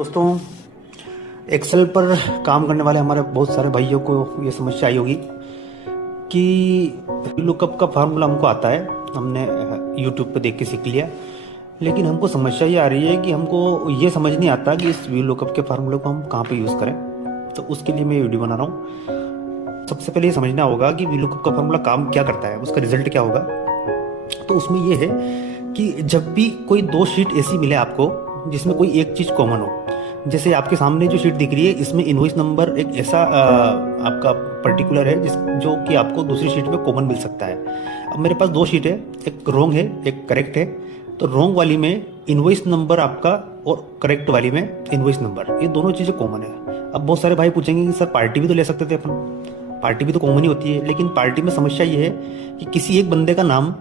दोस्तों, एक्सेल पर काम करने वाले हमारे बहुत सारे भाइयों को ये समस्या आई होगी कि लुकअप का फार्मूला हमको आता है, हमने यूट्यूब पे देख के सीख लिया, लेकिन हमको समस्या ये आ रही है कि हमको ये समझ नहीं आता कि इस वी लुकअप के फार्मूले को हम कहाँ पे यूज़ करें। तो उसके लिए मैं ये वीडियो बना रहा हूँ। सबसे पहले ये समझना होगा कि वी लुकअप का फार्मूला काम क्या करता है, उसका रिजल्ट क्या होगा। तो उसमें ये है कि जब भी कोई दो शीट ऐसी मिले आपको जिसमें कोई एक चीज़ कॉमन हो, जैसे आपके सामने जो शीट दिख रही है इसमें इनवॉइस नंबर एक ऐसा आपका पर्टिकुलर है जो कि आपको दूसरी शीट में कॉमन मिल सकता है। अब मेरे पास दो शीट है, एक रॉन्ग है एक करेक्ट है। तो रॉन्ग वाली में इनवॉइस नंबर आपका और करेक्ट वाली में इनवॉइस नंबर, ये दोनों चीज़ें कॉमन है। अब बहुत सारे भाई पूछेंगे कि सर पार्टी भी तो ले सकते थे अपन, पार्टी भी तो कॉमन ही होती है। लेकिन पार्टी में समस्या ये है कि किसी एक बंदे का नाम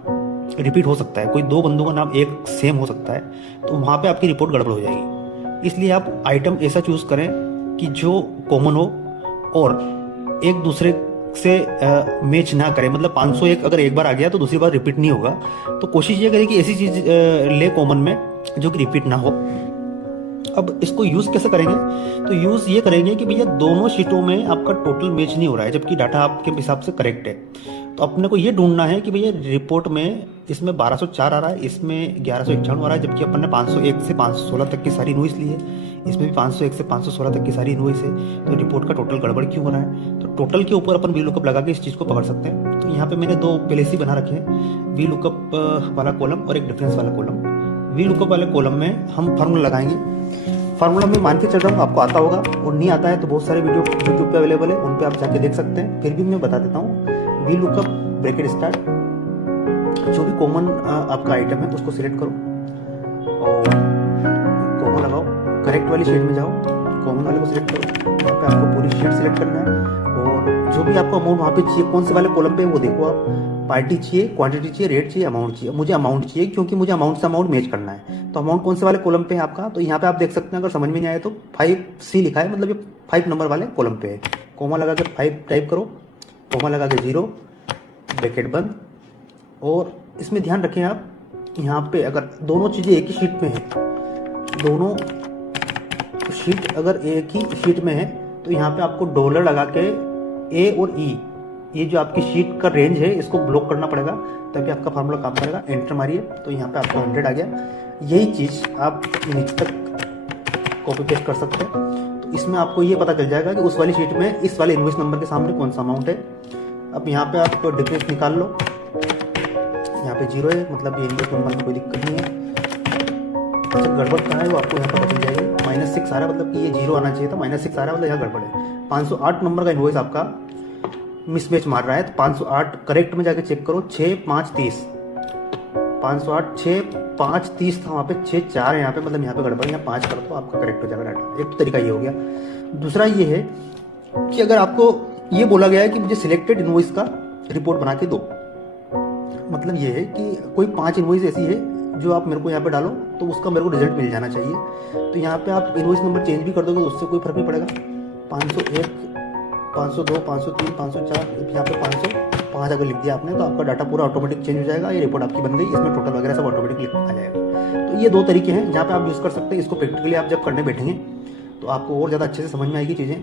रिपीट हो सकता है, कोई दो बंदों का नाम एक सेम हो सकता है, तो वहाँ पे आपकी रिपोर्ट गड़बड़ हो जाएगी। इसलिए आप आइटम ऐसा चूज करें कि जो कॉमन हो और एक दूसरे से मैच ना करे। मतलब 501 अगर एक बार आ गया तो दूसरी बार रिपीट नहीं होगा। तो कोशिश ये करें कि ऐसी चीज ले कॉमन में जो कि रिपीट ना हो। अब इसको यूज कैसे करेंगे? तो यूज ये करेंगे कि भैया दोनों शीटों में आपका टोटल मैच नहीं हो रहा है जबकि डाटा आपके हिसाब से करेक्ट है। तो अपने को ये ढूंढना है कि भैया रिपोर्ट में इसमें 1204 आ रहा है, इसमें 1191 आ रहा है, जबकि अपन ने 501 से 516 तक की सारी इनवॉइस ली है। इसमें भी 501 से 516 तक की सारी इनवॉइस है। तो रिपोर्ट का टोटल गड़बड़ क्यों हो रहा है? तो टोटल के ऊपर अपन वी लुकअप लगा के इस चीज़ को पकड़ सकते हैं। तो यहाँ पे मैंने दो पहले से बना रखे हैं, वी लुकअप वाला कॉलम और एक डिफरेंस वाला कॉलम। वी लुकअप वाले कॉलम में हम फार्मूला लगाएंगे। फार्मूला में मान के चल रहा हूँ आपको आता होगा, और नहीं आता है तो बहुत सारे वीडियो यूट्यूब पे अवेलेबल है, उन पे आप जाके देख सकते हैं। फिर भी मैं बता देता हूँ। वी लुकअप ब्रैकेट स्टार्ट, जो भी कॉमन आपका आइटम है उसको सिलेक्ट करो और कॉमन लगाओ। करेक्ट वाली शीट में जाओ, कॉमन वाले को सिलेक्ट करो। वहाँ पे आपको पूरी शीट सिलेक्ट करना है और जो भी आपको अमाउंट वहाँ पे चाहिए, कौन से वाले कॉलम पे वो देखो आप। पार्टी चाहिए, क्वांटिटी चाहिए, रेट चाहिए, अमाउंट चाहिए। मुझे अमाउंट चाहिए क्योंकि मुझे अमाउंट से अमाउंट मैच करना है। तो अमाउंट कौन से वाले कॉलम पे है आपका? तो यहाँ पे आप देख सकते हैं, अगर समझ में नहीं आए तो 5C लिखा है, मतलब ये 5 नंबर वाले कॉलम पे है। कोमा लगा के 5 टाइप करो, कोमा लगा के 0, ब्रैकेट बंद। और इसमें ध्यान रखें आप, यहाँ पे अगर दोनों चीज़ें एक ही शीट में है, दोनों शीट अगर एक ही शीट में है तो यहाँ पे आपको डॉलर लगा के ए और ई, ये जो आपकी शीट का रेंज है इसको ब्लॉक करना पड़ेगा, तभी आपका फार्मूला काम करेगा। एंटर मारिए तो यहाँ पे आपका 100 आ गया। यही चीज़ आप नीचे तक कॉपी पेस्ट कर सकते हैं। तो इसमें आपको ये पता चल जाएगा कि उस वाली शीट में इस वाले इनवॉइस नंबर के सामने कौन सा अमाउंट है। अब यहाँ पे आप डिफरेंस निकाल लो, यहाँ पे 0 है, मतलब ये इनवॉइस नंबर में कोई दिक्कत नहीं है। अच्छा, गड़बड़ कहाँ है वो आपको यहाँ पता चल जाएगी। -6 आ रहा है, मतलब कि ये 0 आना चाहिए था, -6 आ रहा है, मतलब यहाँ गड़बड़ है। 508 नंबर का इनवॉइस आपका मिसमैच मार रहा है। तो 508 करेक्ट में जाके चेक करो, 6-5-30, 508 6-5-30 था, वहाँ पे 6-4 है यहाँ पे, मतलब यहाँ पे गड़बड़। यहाँ 5 कर तो आपका करेक्ट हो जाएगा डाटा। एक तो तरीका ये हो गया। दूसरा ये है कि अगर आपको ये बोला गया है कि मुझे सिलेक्टेड इनवॉइस का रिपोर्ट बना के दो, मतलब ये है कि कोई 5 इनवॉइस ऐसी है जो आप मेरे को यहाँ पे डालो तो उसका मेरे को रिजल्ट मिल जाना चाहिए। तो यहाँ पे आप इनवॉइस नंबर चेंज भी कर दोगे तो उससे कोई फर्क नहीं पड़ेगा। 501, 502, 503, 504, यहाँ पे 505 अगर लिख दिया आपने तो आपका डाटा पूरा ऑटोमेटिक चेंज हो जाएगा। ये रिपोर्ट आपकी बन गई, इसमें टोटल वगैरह सब ऑटोमेटिक आ जाएगा। तो ये दो तरीके हैं जहाँ पे आप यूज़ कर सकते हैं। इसको प्रैक्टिकली आप जब करने बैठेंगे तो आपको और ज़्यादा अच्छे से समझ में आएगी चीज़ें।